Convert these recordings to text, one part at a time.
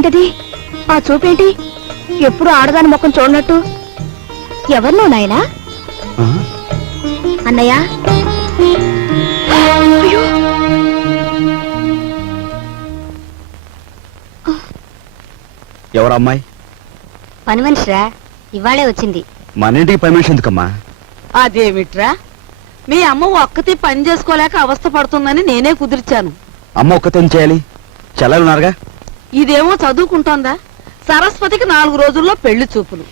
ఏంటది? ఆ చూపేంటి? ఎప్పుడు ఆడదాని ముఖం చూడనట్టు. ఎవరు నువ్వు నాయనా? అన్నయ్య. ఎవరు అమ్మాయి? పని మనిషిరా, ఇవాళే వచ్చింది. మన ఇంటికి పని మనిషి ఎందుకమ్మా? అదేమిట్రా, మీ అమ్మ ఒక్కతి పని చేసుకోలేక అవస్థ పడుతుందని నేనే కుదిర్చాను. అమ్మ ఒక్కతే చేయాలి, చెల్లెలున్నారుగా. ఇదేమో చదువుకుంటోందా? సరస్వతికి 4 రోజుల్లో పెళ్లి చూపులు.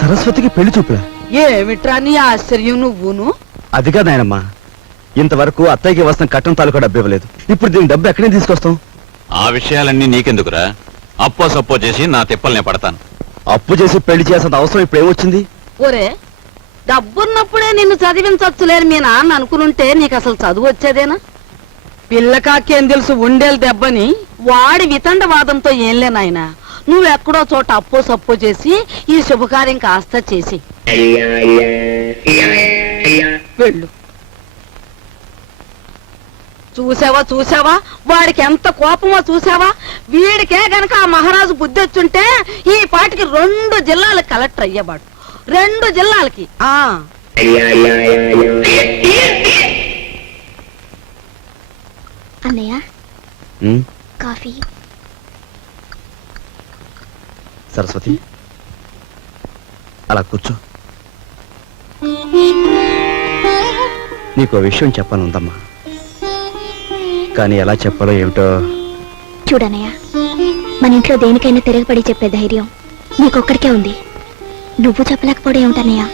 సరస్వతికి పెళ్లి చూపులా? ఏమిట్రా నీ ఆశ్చర్యం నువ్వును? అది కాదు నాయనమ్మా, ఇంతవరకు అత్తయ్యకి వస్తున్న కట్టం తాలూకా డబ్బు ఇవ్వలేదు. ఇప్పుడు దీని డబ్బు ఎక్కడి నుంచి తీసుకొస్తాం? ఆ విషయాలన్నీ నీకెందుకురా? అప్పో సప్పో చేసి నా తిప్పల్నే పడతాను. అప్పు చేసి పెళ్లి చేసేంత అవసరం ఇప్పుడు ఏమొచ్చింది? ఒరే, డబ్బున్నప్పుడే నిన్ను చదివించొచ్చులేని మీ నాన్న అనుకునుంటే నీకు అసలు చదువు వచ్చేదేనా? పిల్లకాకేం తెలుసు ఉండేలు దెబ్బని వాడి వితండవాదంతో ఏంలే నాయనా. నువ్వెక్కడో చోట అప్పో సప్పో చేసి ఈ శుభకార్యం కాస్త చేసి వెళ్ళు. చూసావా వాడికి ఎంత కోపమో చూసావా? వీడికే గనక ఆ మహారాజు బుద్ధొచ్చుంటే ఈ పాటికి 2 జిల్లాలకు కలెక్టర్ అయ్యేవాడు. 2 జిల్లాలకి. అన్నయ్య, కాఫీ. సరస్వతి, అలా కూర్చో. నీకు విషయం చెప్పానుందమ్మా, కానీ ఎలా చెప్పాలో ఏమిటో. చూడన్నయ్య, మన ఇంట్లో దేనికైనా తిరగబడి చెప్పే ధైర్యం నీకొక్కడికే ఉంది. నువ్వు చెప్పలేకపోవడం ఏమిటన్నయ్య?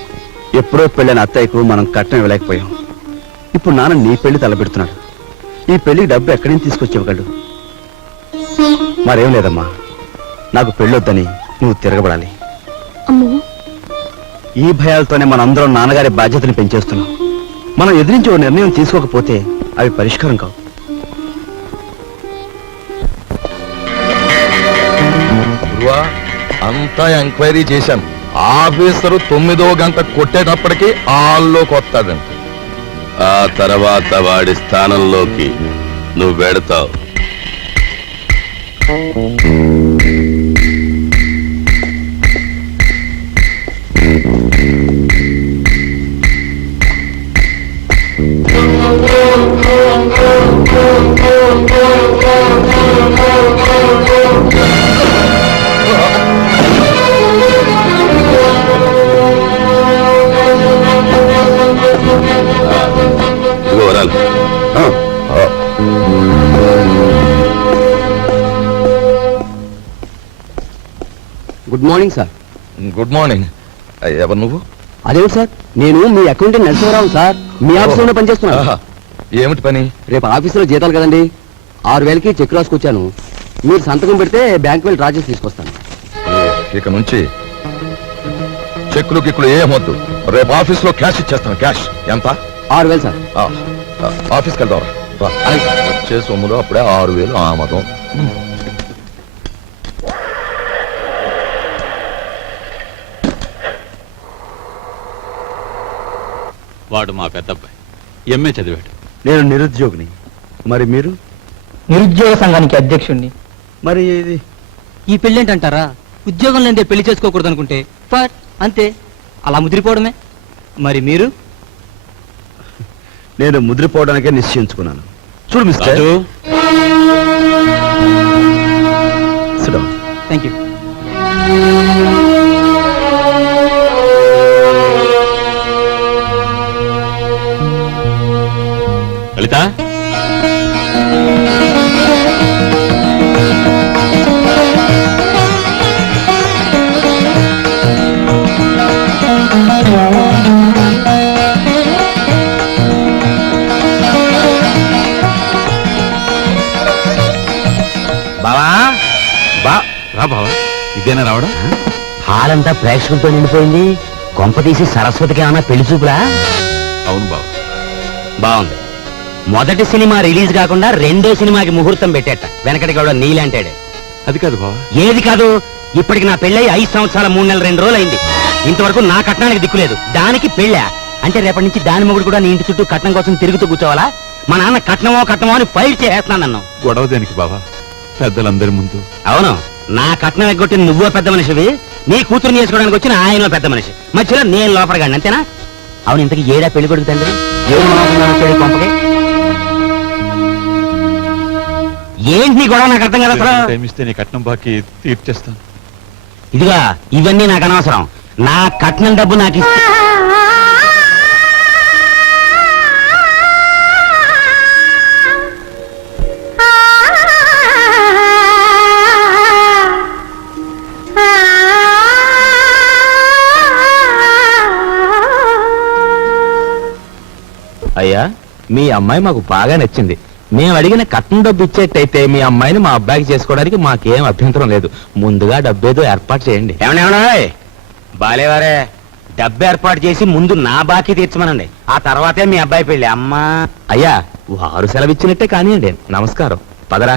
ఎప్పుడో పెళ్ళైన అత్తయ్యకు మనం కట్నం ఇవ్వలేకపోయాం. ఇప్పుడు నాన్న నీ పెళ్లి తలపెడుతున్నాడు. ఈ పెళ్లికి డబ్బు ఎక్కడి నుంచి తీసుకొచ్చి ఇవ్వగలడు? మరేం లేదమ్మా, నాకు పెళ్ళొద్దని నువ్వు తిరగబడాలి. అమ్మో, ఈ భయాలతోనే మనందరం నాన్నగారి బాధ్యతను పెంచేస్తున్నాం. మనం ఎదిరించి ఓ నిర్ణయం తీసుకోకపోతే అవి పరిష్కారం కావు. అంతా ఎంక్వైరీ చేశాను. ఆఫీసరు 9వ గంట కొట్టేటప్పటికి హాల్లోకి వస్తాడంట. ఆ తర్వాత వాడి స్థానంలోకి నువ్వు వెడతావు. Good morning sir. Good morning. ఎవరు నువ్వు? అదేమిటి సార్, నేను మీ అకౌంటెంట్ నరసింహరావు సార్. మీ ఆఫీసులోనే పనిచేస్తున్నా. ఏమిటి పని? రేపు ఆఫీసులో జీతాలు కదండి, 6,000కి చెక్ రాసుకొచ్చాను. మీరు సంతకం పెడితే బ్యాంక్ వెళ్ళి డ్రా చేసి తీసుకొస్తాను. ఇక నుంచి చెక్కులు గిక్కులు ఏమొద్దు. రేపు ఆఫీస్ లో క్యాష్ ఇచ్చేస్తాను. క్యాష్ ఎంత? 6,000 సార్. ఆఫీస్కి వెళ్దాం. వచ్చే సొమ్ములో అప్పుడే 6,000 ఆమదం. వాడు మా పెద్దబ్బాయి, ఎంఏ చదివాడు. నేను నిరుద్యోగిని. మరి మీరు? నిరుద్యోగ సంఘానికి అధ్యక్షుణ్ణి. మరి ఇది ఈ పెళ్ళేంటంటారా? ఉద్యోగం లేదే పెళ్లి చేసుకోకూడదు అనుకుంటే ఫట్ అంతే, అలా ముదిరిపోవడమే. మరి మీరు? నేను ముద్రపోవడానికే నిశ్చయించుకున్నాను. చూడు మిస్టర్. Thank you. లలిత, రా బావా. ఇదేనా రావడం? హాల్ అంతా ప్రేక్షకులతో నిండిపోయింది. కొంప తీసి సరస్వతికి ఏమన్నా పెళ్లి చూపులా? అవును బావ. బాగుంది. మొదటి సినిమా రిలీజ్ కాకుండా 2వ సినిమాకి ముహూర్తం పెట్టేట వెనకటి కూడా నీలాంటాడే. అది కాదు బావ. ఏది కాదు? ఇప్పటికి నా పెళ్ళై 5 సంవత్సరాల 3 నెలల 2 రోజులు అయింది. ఇంతవరకు నా కట్నానికి దిక్కులేదు. దానికి పెళ్ళా అంటే రేపటి నుంచి దాని మొగుడు కూడా నీ ఇంటి చుట్టూ కట్నం కోసం తిరుగుతూ కూర్చోవాలా? మా నాన్న కట్నమో అని ఫైట్ చేస్తున్నాను. గొడవ దేనికి బావా? పెద్దలందరి ముందు. అవును, నా కట్నం ఎగ్గొట్టి నువ్వో పెద్ద మనిషివి, నీ కూతురు చేసుకోవడానికి వచ్చిన ఆయన పెద్ద మనిషి, మధ్యలో నేను లోపలగాడి, అంతేనా? అవును, ఇంతకీ ఏడా పెళ్లి కొడుకు తండ్రి? ఏడు మనోహరం వచ్చాడు కొంపకి. ఏంటి నీ గొడవ? నాకు అర్థం కదా అసలు. టైం ఇస్తే నీ కట్నం బాకీ తీర్చేస్తాను. ఇదిగా ఇవన్నీ నాకు అనవసరం. నా కట్నం డబ్బు నాకు ఇస్తే అయ్యా, మీ అమ్మాయి మాకు బాగా నచ్చింది. మేము అడిగిన కట్నం డబ్బు ఇచ్చేట్టయితే మీ అమ్మాయిని మా అబ్బాయికి చేసుకోవడానికి మాకేం అభ్యంతరం లేదు. ముందుగా డబ్బేదో ఏర్పాటు చేయండి. ఏమన్నా బాలేవారే, డబ్బు ఏర్పాటు చేసి ముందు నా బాకీ తీర్చమనండి, ఆ తర్వాతే మీ అబ్బాయి పెళ్లి. అమ్మా అయ్యా, వారు సెలవిచ్చినట్టే కానివ్వండి. నమస్కారం. పదరా.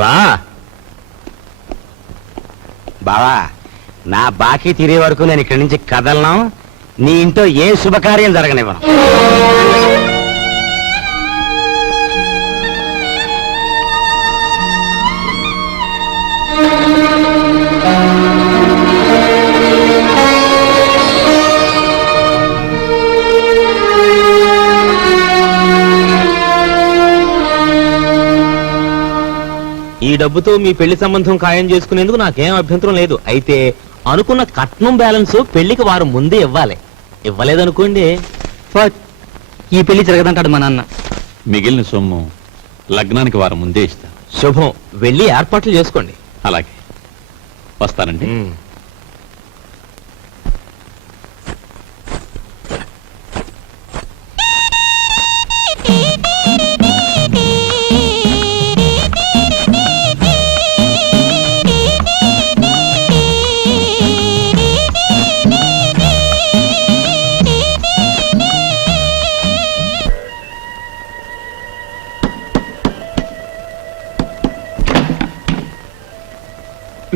రా బావా, నా బాకీ తీరే వరకు నేను ఇక్కడి నుంచి కదలను. నీ ఇంట్లో ఏ శుభకార్యం జరగనివ్వను. ఈ డబ్బుతో మీ పెళ్లి సంబంధం ఖాయం చేసుకునేందుకు నాకేం అభ్యంతరం లేదు. అయితే అనుకున్న కట్నం బ్యాలెన్స్ పెళ్లికి వారు ముందే ఇవ్వాలి. ఇవ్వలేదనుకోండి, ఫట్, ఈ పెళ్లి జరగదంటాడు మా నాన్న. మిగిలిన సొమ్ము లగ్నానికి వారం ముందే ఇస్తా. శుభం. వెళ్ళి ఏర్పాట్లు చేసుకోండి. అలాగే, వస్తానండి.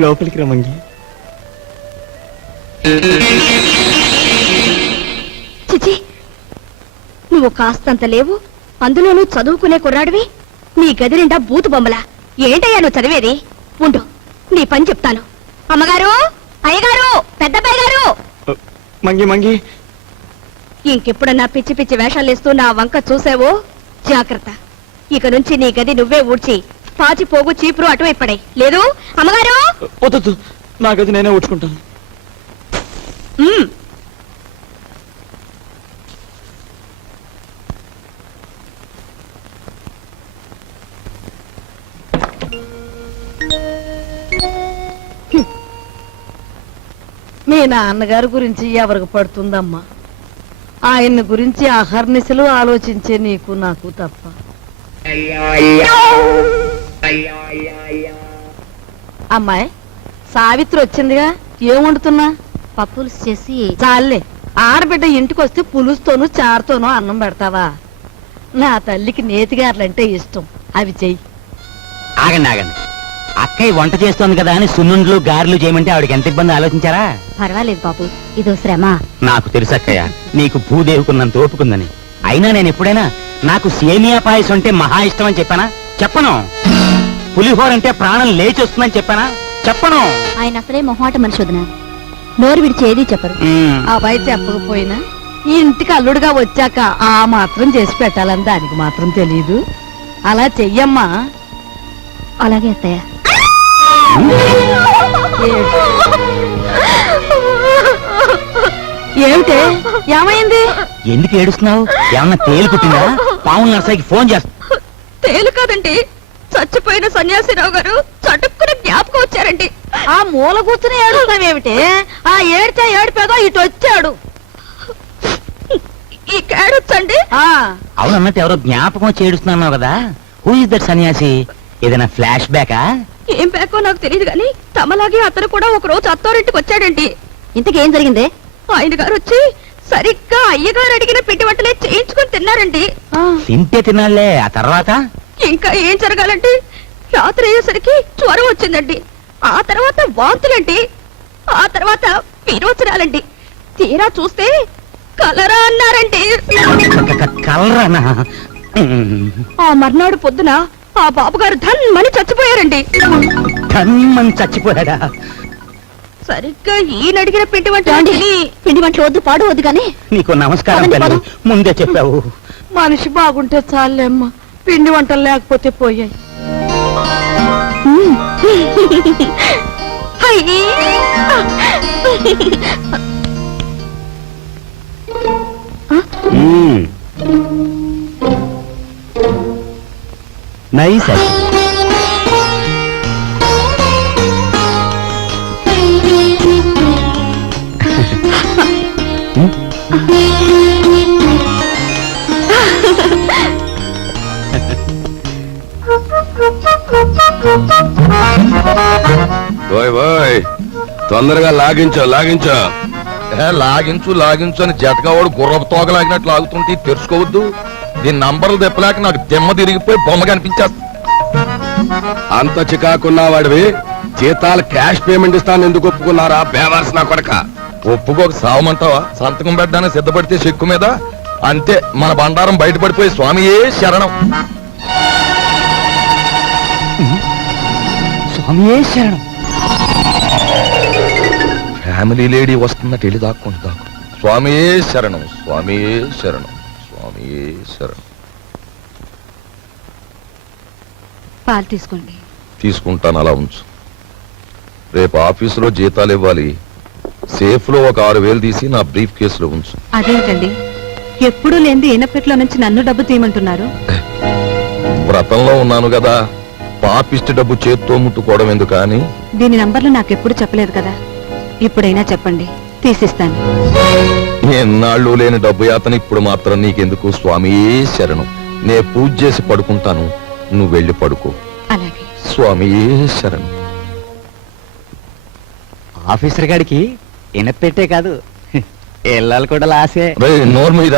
లోపలికి రమంగి. చిచి, నువ్వు కాస్తంత లేవు, అందులోనూ చదువుకునే కుర్రాడివి. నీ గది నిండా బూతు బొమ్మలా. ఏంటయ్యా నువ్వు చదివేది? ఉండు, నీ పని చెప్తాను. అమ్మగారు, అయ్యగారు, పెద్దబ్బాయి గారు. మంగి మంగి, ఇంకెప్పుడన్నా పిచ్చి పిచ్చి వేషాలేస్తూ నా వంక చూసావో జాగ్రత్త. ఇక నుంచి నీ గది నువ్వే ఊడ్చి పాచి పోగు చీపురు అటువైపు పడే. లేదు అమ్మగారు? వద్దు, నా గది నేనే ఊడ్చుకుంటాను. ఉమ్. మీ నాన్నగారి గురించి ఎవరికి పడుతుందమ్మా? ఆయన్ని గురించి అహర్నిశలు ఆలోచించే నీకు నాకు తప్ప. అమ్మాయి సావిత్రి వచ్చిందిగా, ఏం వండుతున్నా? పప్పులు చేసి చాలే, ఆడబిడ్డ ఇంటికి వస్తే పులుస్తోనూ చారుతోనూ అన్నం పెడతావా? నా తల్లికి నేతిగారులంటే ఇష్టం, అవి చెయ్యి. ఆగండి ఆగండి, అక్కయ్య వంట చేస్తోంది కదా అని సున్నుండ్లు గారెలు చేయమంటే ఆవిడకి ఎంత ఇబ్బంది ఆలోచించారా? పర్వాలేదు బాబు, ఇదో శ్రమ. నాకు తెలుసు అక్కయ్య, నీకు భూదేవుకున్నంత ఓపుకుందని. అయినా నేను ఎప్పుడైనా నాకు సేమియా పాయసం అంటే మహా ఇష్టం అని చెప్పానా? చెప్పను. పులిహోర అంటే ప్రాణం లేచి వస్తుందని చెప్పానా? చెప్పను. ఆయన అసలే మొహాట మనిషి వదిన, నోరు విడిచి ఏది చెప్పరు. ఆ అబ్బాయి చెప్పకపోయినా ఈ ఇంటికి అల్లుడుగా వచ్చాక ఆ మాత్రం చేసి పెట్టాలని దానికి మాత్రం తెలీదు. అలా చెయ్యమ్మా. అలాగే అత్తయ్య. ఏమిటే, ఏమైంది? ఎందుకు ఏడుస్తున్నావు? ఏమన్నా తేలు కుట్టిందా? పావుల నర్సయ్యకి ఫోన్ చేస్తా. తేలు కాదండి, చచ్చిపోయిన సన్యాసిరావు గారు చటుక్కున జ్ఞాపకం వచ్చారండి. ఆ మూల కూర్చుని ఏడుస్తావేమిటి? ఆ ఏడితే ఏడిపోదో ఇటు వచ్చాడు. ఈ కేడొచ్చండి. అవునన్నట్టు ఎవరో జ్ఞాపకం వచ్చి ఏడుస్తున్నావు కదా, హూ ఇస్ దట్ సన్యాసి? ఏదైనా ఫ్లాష్ బ్యాకా? ఏం బ్యాకో నాకు తెలియదు కానీ తమలాగే అతను కూడా ఒక రోజు అత్తారింటికి వచ్చాడండి. ఇంతకేం జరిగింది? ఆయన గారు వచ్చి సరిగ్గా అయ్యగారు అడిగిన పిండి వంటలే చేయించుకొని తిన్నారండి. తింటే తినాలే, ఆ తర్వాత? ఇంకా ఏం జరగాలండి, రాత్రి అయ్యేసరికి జ్వరం వచ్చిందండి, ఆ తర్వాత వాంతులండి, ఆ తర్వాత విరోచనాలండి, తీరా చూస్తే కలరా అన్నారండి. కలరానా? ఆ మర్నాడు పొద్దున ఆ బాబుగారు ధన్మని చచ్చిపోయారండి. ధన్మని చచ్చిపోయాడా? సరిగ్గా ఈయన అడిగిన పిండి వంట పిండి వంటలు వద్దు, పాడు వద్దు కానీ నీకు నమస్కారం పదండి, తల్లి. ముందే చెప్పావు. మనిషి బాగుంటే చాలేమ్మా, పిండి వంటలు లేకపోతే పోయాయి. నైస్. ఓయ్ ఓయ్, తొందరగా లాగించో లాగించో. లాగించు లాగించు అని జతకావాడు గుర్రపు తోక లాగినట్టు లాగుతుంటే తెరుచుకోవద్దు. దీని నంబర్లు తెప్పలేక నాకు దెమ్మ తిరిగిపోయి బొమ్మ కనిపించేస్తా. అంత చికాకున్నా వాడివి జీతాలు క్యాష్ పేమెంట్ ఇస్తాను ఎందుకు ఒప్పుకున్నారా బేవర్స్ నా కొడక? ఒప్పుకోక సావమంటావా? సంతకం పెట్టడానికి సిద్ధపడితే చెక్కు మీద అంతే మన బండారం బయటపడిపోయి స్వామియే శరణం. స్వామియే శరణం. ఫ్యామిలీ లేడీ వస్తున్నట్టు వెళ్ళి దాక్కుంటు దాకు. స్వామియే శరణం, స్వామియే శరణం, స్వామియే శరణం. పాలు తీసుకోండి. తీసుకుంటాను, అలా ఉంచు. రేపు ఆఫీసులో జీతాలు ఇవ్వాలి. సేఫ్ లో ఒక 6,000 తీసి నా బ్రీఫ్ కేసులో ఉంచు. అదేంటండి ఎప్పుడూ లేని ఇనపెట్లో నుంచి నన్ను డబ్బు తీయమంటున్నారు? వ్రతంలో ఉన్నాను కదా, పాపిష్టి డబ్బు చేత్తో ముట్టుకోవడం ఎందుకు అని. దీని నంబర్లు నాకెప్పుడు చెప్పలేదు కదా, ఇప్పుడైనా చెప్పండి, తీసిస్తాను. ఎన్నాళ్ళు లేని డబ్బు యాతన ఇప్పుడు మాత్రం నీకెందుకు? స్వామియే శరణం. నే పూజ చేసి పడుకుంటాను, నువ్వు వెళ్ళి పడుకో. అలాగే. స్వామియే శరణం. ఆఫీసర్ గారికి ఇనపెట్టే కాదు, ఇళ్ళాలు కూడా లాసే. రే నోరు మీద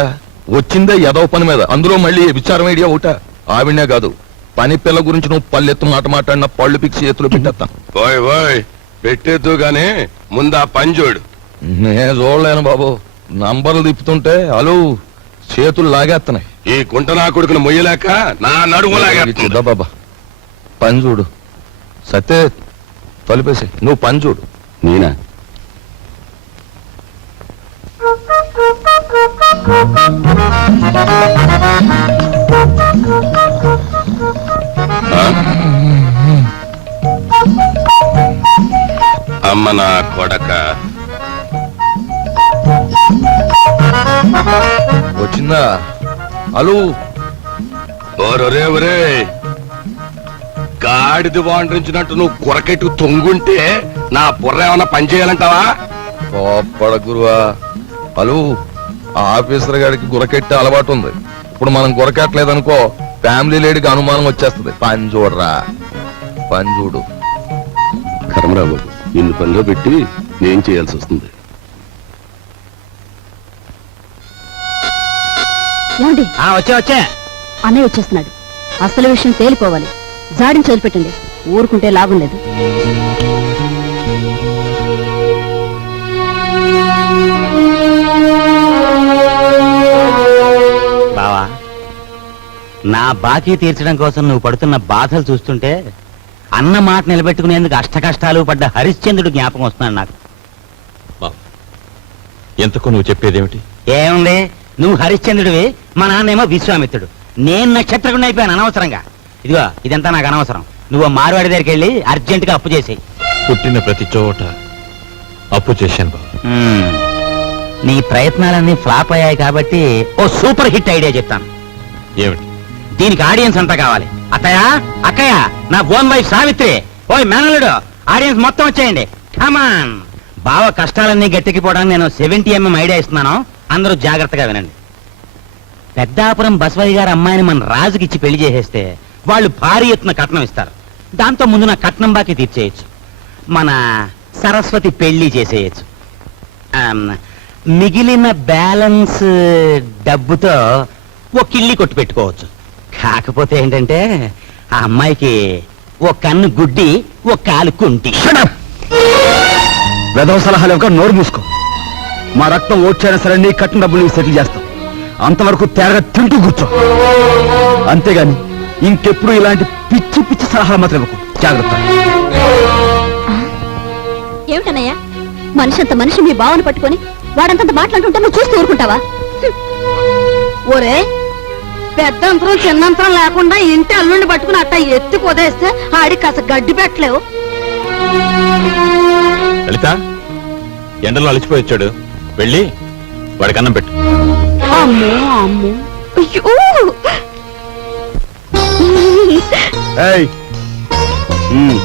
వచ్చిందే ఎదవ పని మీద, అందులో మళ్ళీ విచారం ఐడియా ఒకట. ఆవిడనే కాదు, పని పిల్ల గురించి నువ్వు పల్లెత్తు మాట మాట్లాడిన పళ్ళు పిక్సి చేతులు పెట్టేస్తాను. ఓయ్ ఓయ్ పెట్టేద్దు గానీ ముందా పని చూడు. నేను చూడలేను బాబు, నంబర్లు తిప్పుతుంటే అలు చేతులు లాగేస్తున్నాయి. ఈ కుంట నా కొడుకును మొయ్యలేక నా నడుము లాగేస్తుంది. చూద్దా బాబా, పని చూడు. సత్తే తలుపేసి నువ్వు పని చూడు. నేనా? అమ్మ నా కొడక వచ్చిందా? అలు ఒరే ఒరే గాడిది వాండ్రించినట్టు నువ్వు కొరకెట్టు తొంగుంటే నా బుర్ర ఏమన్నా పని చేయాలంటావా? కోప్పడ గురువా. అలు ఆఫీసర్ గారికి గురకెట్టే అలవాటు ఉంది. ఇప్పుడు మనం గురకెట్టలేదనుకో ఫ్యామిలీ లేడీకి అనుమానం వచ్చేస్తుంది. పని చూడరా, పని చూడు. కర్మరావు నిన్ను పనిలో పెట్టి నేను చేయాల్సి వస్తుంది. ఏమండి, వచ్చా అన్నయ్య వచ్చేస్తున్నాడు. అసలు విషయం తేలిపోవాలి. జాడిని చదివిపెట్టండి, ఊరుకుంటే లాభం లేదు. బావా, నా బాకీ తీర్చడం కోసం నువ్వు పడుతున్న బాధలు చూస్తుంటే అన్న మాట నిలబెట్టుకునేందుకు అష్టకష్టాలు పడ్డ హరిశ్చంద్రుడు జ్ఞాపకం వస్తున్నాడు నాకు. బాబు, ఎంతకు నువ్వు చెప్పేదేమిటి? ఏముంది, నువ్వు హరిశ్చంద్రుడివి, మా నాన్నేమో విశ్వామిత్రుడు. నేను నక్షత్రకుండా అయిపోయాను అనవసరంగా. ఇదిగో ఇదంతా నాకు అనవసరం. నువ్వు మార్వాడి దగ్గరికి వెళ్ళి అర్జెంటుగా అప్పు చేసేయి. పుట్టిన ప్రతి చోట అప్పు చేశాను బాబు. నీ ప్రయత్నాలన్నీ ఫ్లాప్ అయ్యాయి కాబట్టి ఓ సూపర్ హిట్ ఐడియా చెప్తాను. ఏమిటి? దీనికి ఆడియన్స్ అంతా కావాలి. అత్తయ్య, అక్కయ్య, నా ఓన్ వైఫ్ సావిత్రి, ఓయ్ మేనలుడు, ఆడియన్స్ మొత్తం వచ్చేయండి. కమాన్. బావ కష్టాలన్నీ గట్టెక్కిపోవడానికి నేను 70mm ఐడియా ఇస్తున్నాను. అందరూ జాగ్రత్తగా వినండి. పెద్దాపురం బసవయ్య గారి అమ్మాయిని మన రాజుకిచ్చి పెళ్లి చేసేస్తే వాళ్ళు భారీ ఎత్తున కట్నం ఇస్తారు. దాంతో ముందు నా కట్నం బాకీ తీర్చేయచ్చు. మన సరస్వతి పెళ్లి చేసేయచ్చు. మిగిలిన బ్యాలెన్స్ డబ్బుతో ఓ కిళ్ళి కొట్టు పెట్టుకోవచ్చు. కాకపోతే ఏంటంటే ఆ అమ్మాయికి ఓ కన్ను గుడ్డి, ఓ కాలు కుంటి. వెధవ సలహాలు ఒక నోరు మూసుకో. మా రక్తం ఓడ్చైనా సరే నీ కట్టిన డబ్బులు నీకు సెటిల్ చేస్తాం. అంతవరకు తేరగా తింటూ కూర్చో. అంతేగాని ఇంకెప్పుడు ఇలాంటి పిచ్చి పిచ్చి సలహాలు మాత్రం ఇవ్వకు. జాగ్రత్త. ఏమిటన్నయ్యా మనిషి అంత మనిషి మీ బావని పట్టుకొని వాడంతంత మాట్లాడుతుంటే నువ్వు చూస్తూ ఊరుకుంటావా? ఒరే పెద్దంతరం చిన్నంతరం లేకుండా ఇంటి అల్లుండి పట్టుకుని అట్ట ఎత్తి పొదేస్తే ఆడికి కాస్త గడ్డి పెట్టలేవు. లలిత ఎండలో అలసిపోయి వచ్చాడు, వెళ్ళి వాడికి అన్నం పెట్టు. అమ్మో అమ్మో అయ్యో ఏయ్. ఉమ్.